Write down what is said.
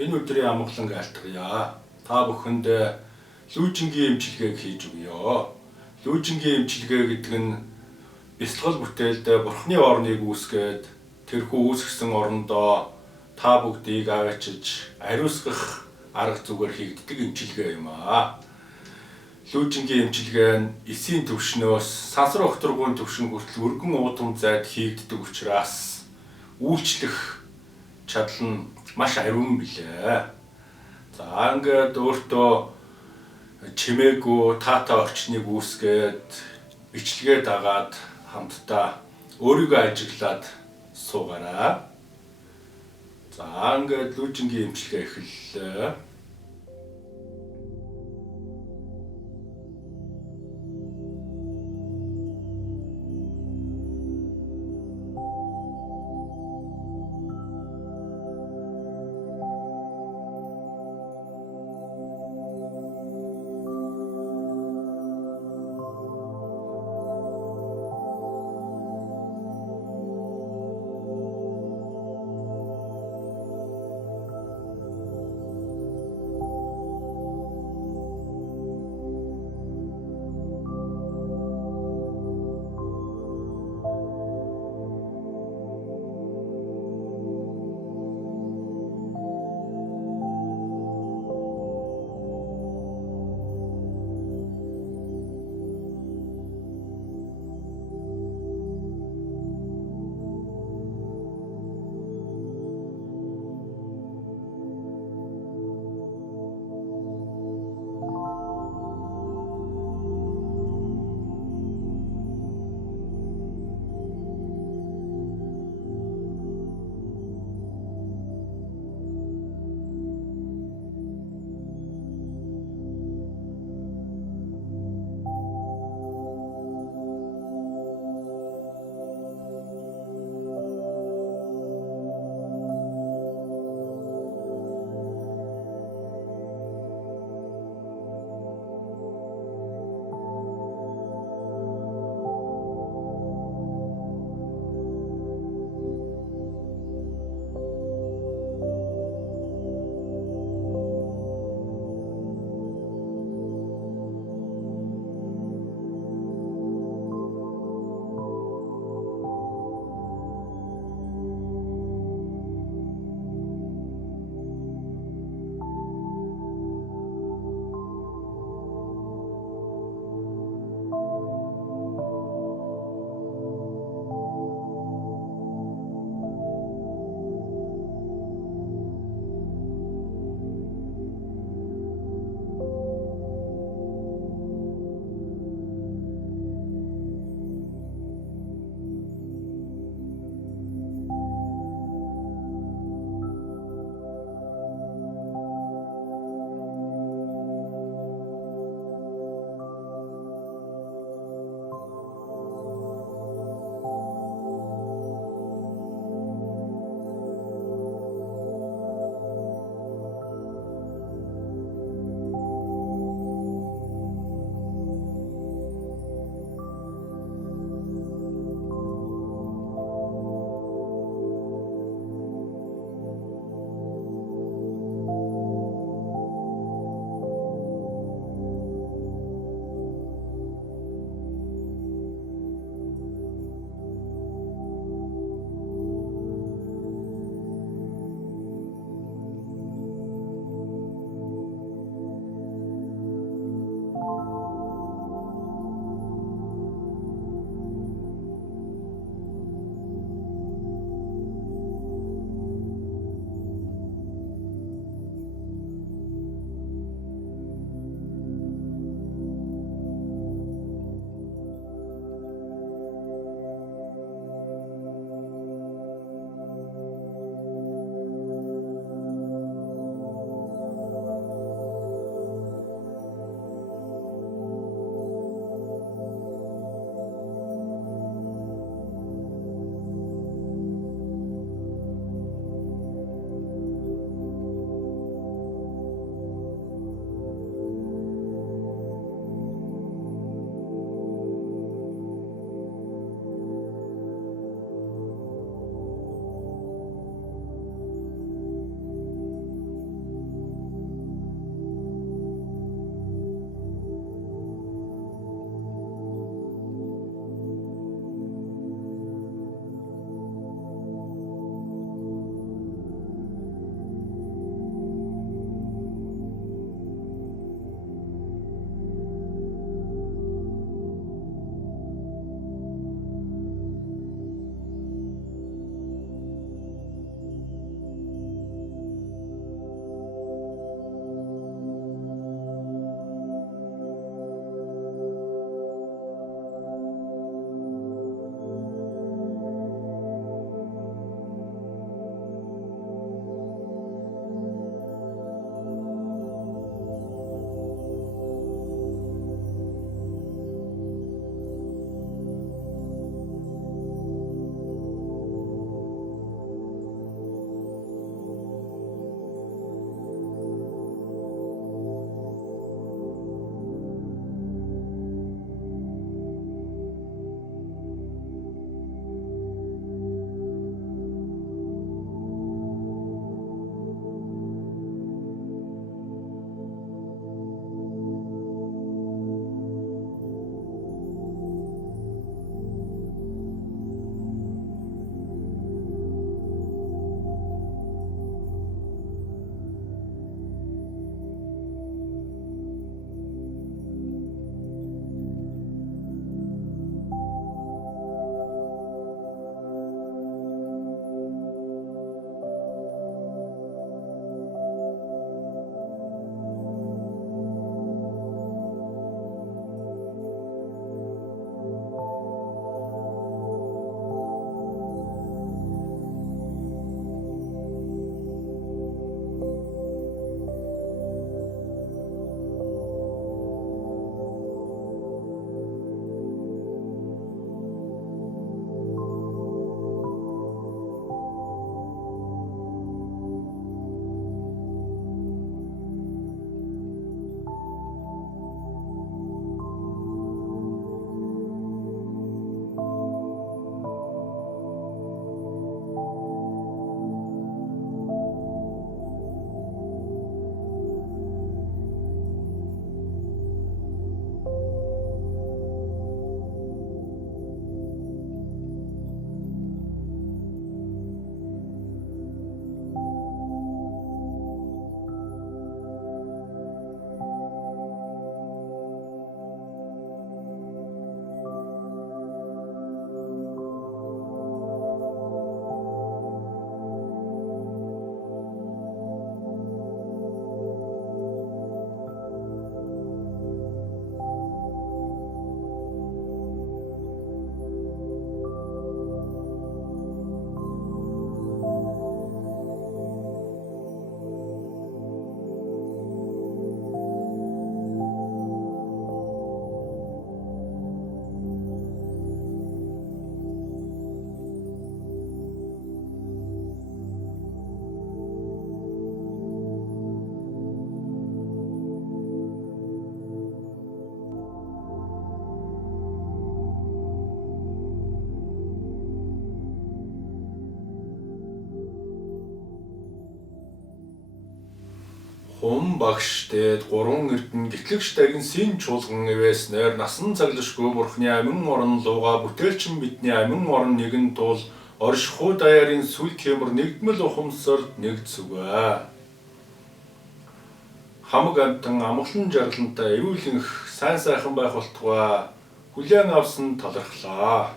Энэ өдрийн амгалан айлтгая. Та бүхэнд лүүжингийн эмчилгээг хийж өгье. Лүүжингийн эмчилгээ гэдэг нь бясалгал бүтээлд бурхны орныг үүсгээд тэрхүү үүсгэсэн орондоо та бүгдийг аваачиж ариусгах арга зүгээр хийгддэг эмчилгээ юм аа. Лүүжингийн эмчилгээ нь эсийн төвшнөөс сансар огторгуун төвшин хүртэл өргөн уудам зайд хийгддэг учраас үйлчлэх чадал нь маш ариун билээ. За ингээд өөртөө чимээгүй таатай орчныг үүсгээд бичлэгээ дагаад хамтдаа өөрийгөө ажиглаад суугаарай. За ингээд лүүжингийн эмчилгээ эхэллээ. Гум багшдээд гурван эрдэнэ гэтлэгч дагин син чуулган эвэснээр насан цаглашгүй бурхны амин орон лууга бүтээлчин бидний амин орон нэгэн тул оршихуй даяарын сүл кемэр нэгдмэл ухамсарт нэгдсүгэ. Хамаг амтан амгалан жаргалантай эвүүлэнх сайн сайхан байх болтугай хүлээн авсан талархлаа.